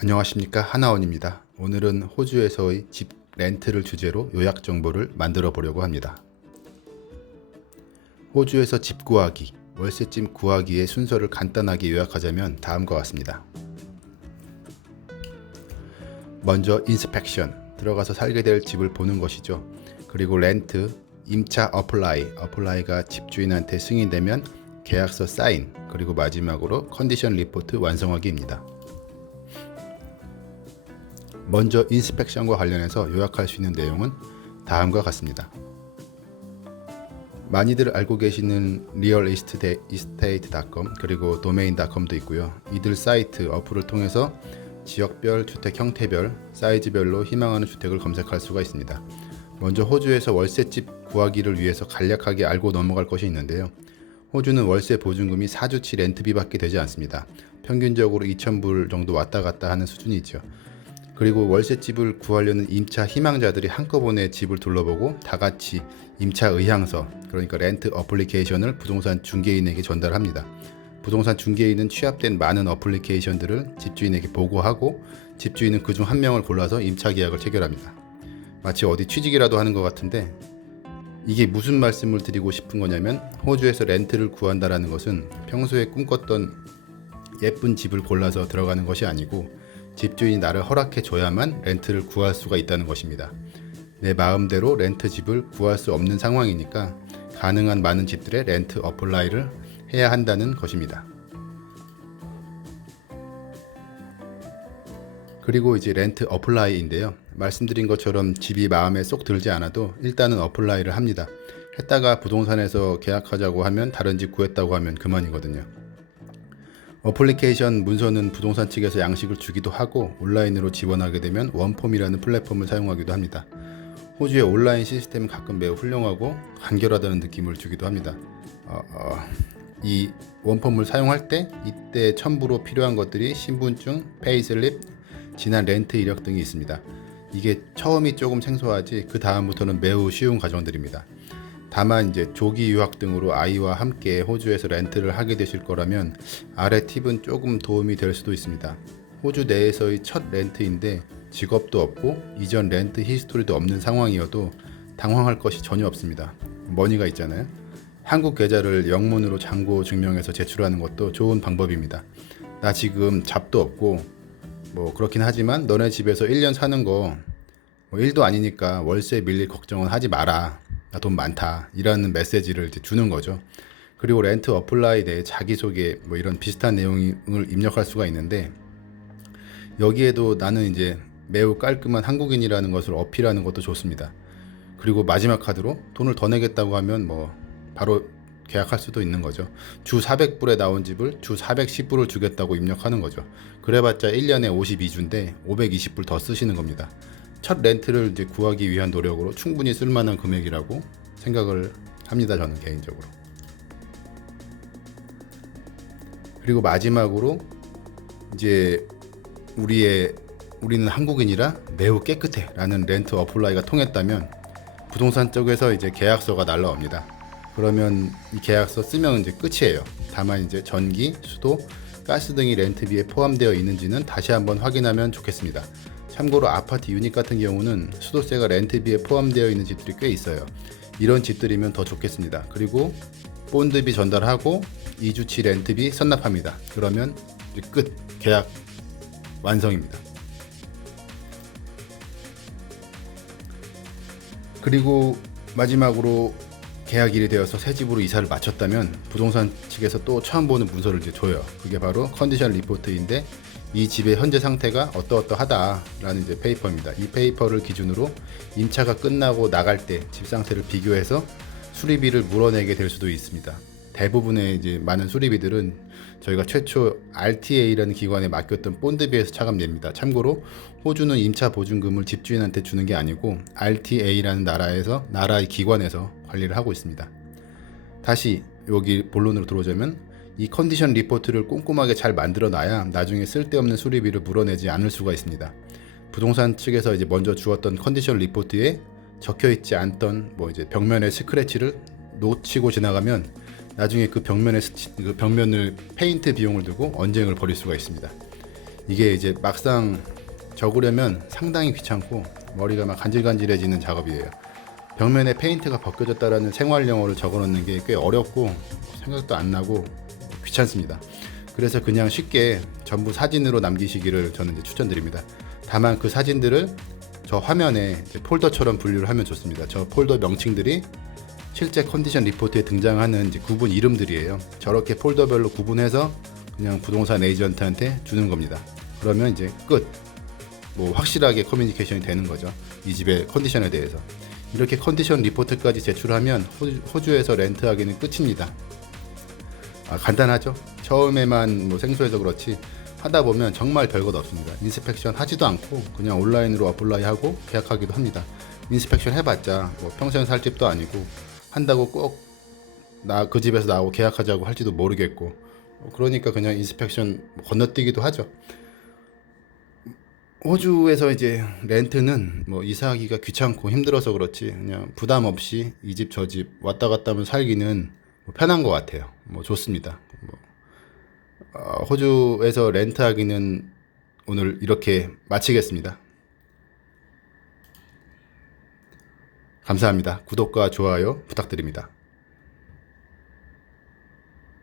안녕하십니까, 하나원입니다. 오늘은 호주에서의 집 렌트를 주제로 요약 정보를 만들어 보려고 합니다. 호주에서 집 구하기, 월세집 구하기의 순서를 간단하게 요약하자면 다음과 같습니다. 먼저 인스펙션, 들어가서 살게 될 집을 보는 것이죠. 그리고 렌트, 임차 어플라이가 집주인한테 승인되면 계약서 사인, 그리고 마지막으로 컨디션 리포트 완성하기입니다. 먼저 인스펙션과 관련해서 요약할 수 있는 내용은 다음과 같습니다. 많이들 알고 계시는 realestate.com 그리고 domain.com도 있고요. 이들 사이트 어플을 통해서 지역별, 주택 형태별, 사이즈별로 희망하는 주택을 검색할 수가 있습니다. 먼저 호주에서 월세집 구하기를 위해서 간략하게 알고 넘어갈 것이 있는데요. 호주는 월세 보증금이 4주치 렌트비밖에 되지 않습니다. 평균적으로 2,000불 정도 왔다 갔다 하는 수준이죠. 그리고 월세집을 구하려는 임차 희망자들이 한꺼번에 집을 둘러보고 다같이 임차 의향서, 그러니까 렌트 어플리케이션을 부동산 중개인에게 전달합니다. 부동산 중개인은 취합된 많은 어플리케이션들을 집주인에게 보고하고 집주인은 그중 한 명을 골라서 임차 계약을 체결합니다. 마치 어디 취직이라도 하는 것 같은데, 이게 무슨 말씀을 드리고 싶은 거냐면, 호주에서 렌트를 구한다라는 것은 평소에 꿈꿨던 예쁜 집을 골라서 들어가는 것이 아니고 집주인이 나를 허락해 줘야만 렌트를 구할 수가 있다는 것입니다. 내 마음대로 렌트 집을 구할 수 없는 상황이니까 가능한 많은 집들의 렌트 어플라이를 해야 한다는 것입니다. 그리고 이제 렌트 어플라이인데요. 말씀드린 것처럼 집이 마음에 쏙 들지 않아도 일단은 어플라이를 합니다. 했다가 부동산에서 계약하자고 하면, 다른 집 구했다고 하면 그만이거든요. 어플리케이션 문서는 부동산 측에서 양식을 주기도 하고 온라인으로 지원하게 되면 원폼이라는 플랫폼을 사용하기도 합니다. 호주의 온라인 시스템은 가끔 매우 훌륭하고 간결하다는 느낌을 주기도 합니다. 이 원폼을 사용할 때 이때 첨부로 필요한 것들이 신분증, 페이슬립, 지난 렌트 이력 등이 있습니다. 이게 처음이 조금 생소하지 그 다음부터는 매우 쉬운 과정들입니다. 다만 이제 조기 유학 등으로 아이와 함께 호주에서 렌트를 하게 되실 거라면 아래 팁은 조금 도움이 될 수도 있습니다. 호주 내에서의 첫 렌트인데 직업도 없고 이전 렌트 히스토리도 없는 상황이어도 당황할 것이 전혀 없습니다. 머니가 있잖아요. 한국 계좌를 영문으로 잔고 증명해서 제출하는 것도 좋은 방법입니다. 나 지금 잡도 없고 뭐 그렇긴 하지만 너네 집에서 1년 사는 거 뭐 1도 아니니까 월세 밀릴 걱정은 하지 마라. 나 돈 많다. 이라는 메시지를 이제 주는 거죠. 그리고 렌트 어플라이 내에 자기소개 뭐 이런 비슷한 내용을 입력할 수가 있는데, 여기에도 나는 이제 매우 깔끔한 한국인이라는 것을 어필하는 것도 좋습니다. 그리고 마지막 카드로 돈을 더 내겠다고 하면 뭐 바로 계약할 수도 있는 거죠. 주 400불에 나온 집을 주 410불을 주겠다고 입력하는 거죠. 그래봤자 1년에 52주인데 520불 더 쓰시는 겁니다. 첫 렌트를 이제 구하기 위한 노력으로 충분히 쓸만한 금액이라고 생각을 합니다. 저는 개인적으로. 그리고 마지막으로 이제 우리는 한국인이라 매우 깨끗해 라는 렌트 어플라이가 통했다면 부동산 쪽에서 이제 계약서가 날라옵니다. 그러면 이 계약서 쓰면 이제 끝이에요. 다만 이제 전기, 수도, 가스 등이 렌트비에 포함되어 있는지는 다시 한번 확인하면 좋겠습니다. 참고로 아파트 유닛 같은 경우는 수도세가 렌트비에 포함되어 있는 집들이 꽤 있어요. 이런 집들이면 더 좋겠습니다. 그리고 본드비 전달하고 2주치 렌트비 선납합니다. 그러면 이제 끝, 계약 완성입니다. 그리고 마지막으로 계약일이 되어서 새 집으로 이사를 마쳤다면 부동산 측에서 또 처음 보는 문서를 이제 줘요. 그게 바로 컨디션 리포트인데, 이 집의 현재 상태가 어떠어떠하다라는 이제 페이퍼입니다. 이 페이퍼를 기준으로 임차가 끝나고 나갈 때 집 상태를 비교해서 수리비를 물어내게 될 수도 있습니다. 대부분의 이제 많은 수리비들은 저희가 최초 RTA라는 기관에 맡겼던 본드비에서 차감됩니다. 참고로 호주는 임차 보증금을 집주인한테 주는 게 아니고 RTA라는 나라의 기관에서 관리를 하고 있습니다. 다시 여기 본론으로 들어오자면, 이 컨디션 리포트를 꼼꼼하게 잘 만들어 놔야 나중에 쓸데없는 수리비를 물어내지 않을 수가 있습니다. 부동산 측에서 이제 먼저 주었던 컨디션 리포트에 적혀 있지 않던 뭐 이제 벽면의 스크래치를 놓치고 지나가면 나중에 그 벽면을 페인트 비용을 두고 언쟁을 벌일 수가 있습니다. 이게 이제 막상 적으려면 상당히 귀찮고 머리가 막 간질간질해지는 작업이에요. 벽면에 페인트가 벗겨졌다라는 생활 용어를 적어놓는 게 꽤 어렵고 생각도 안 나고 귀찮습니다. 그래서 그냥 쉽게 전부 사진으로 남기시기를 저는 이제 추천드립니다. 다만 그 사진들을 저 화면에 폴더처럼 분류를 하면 좋습니다. 저 폴더 명칭들이 실제 컨디션 리포트에 등장하는 이제 구분 이름들이에요. 저렇게 폴더별로 구분해서 그냥 부동산 에이전트한테 주는 겁니다. 그러면 이제 끝. 뭐 확실하게 커뮤니케이션이 되는 거죠. 이 집의 컨디션에 대해서. 이렇게 컨디션 리포트까지 제출하면 호주에서 렌트하기는 끝입니다. 간단하죠. 처음에만 뭐 생소해서 그렇지 하다 보면 정말 별것 없습니다. 인스펙션 하지도 않고 그냥 온라인으로 어플라이하고 계약하기도 합니다. 인스펙션 해봤자 뭐 평생 살 집도 아니고 한다고 꼭 그 집에서 나오고 계약하자고 할지도 모르겠고 그러니까 그냥 인스펙션 건너뛰기도 하죠. 호주에서 이제 렌트는 뭐 이사하기가 귀찮고 힘들어서 그렇지 그냥 부담 없이 이 집 저 집 왔다 갔다 하면 살기는 뭐 편한 것 같아요. 뭐 좋습니다. 호주에서 렌트하기는 오늘 이렇게 마치겠습니다. 감사합니다. 구독과 좋아요 부탁드립니다.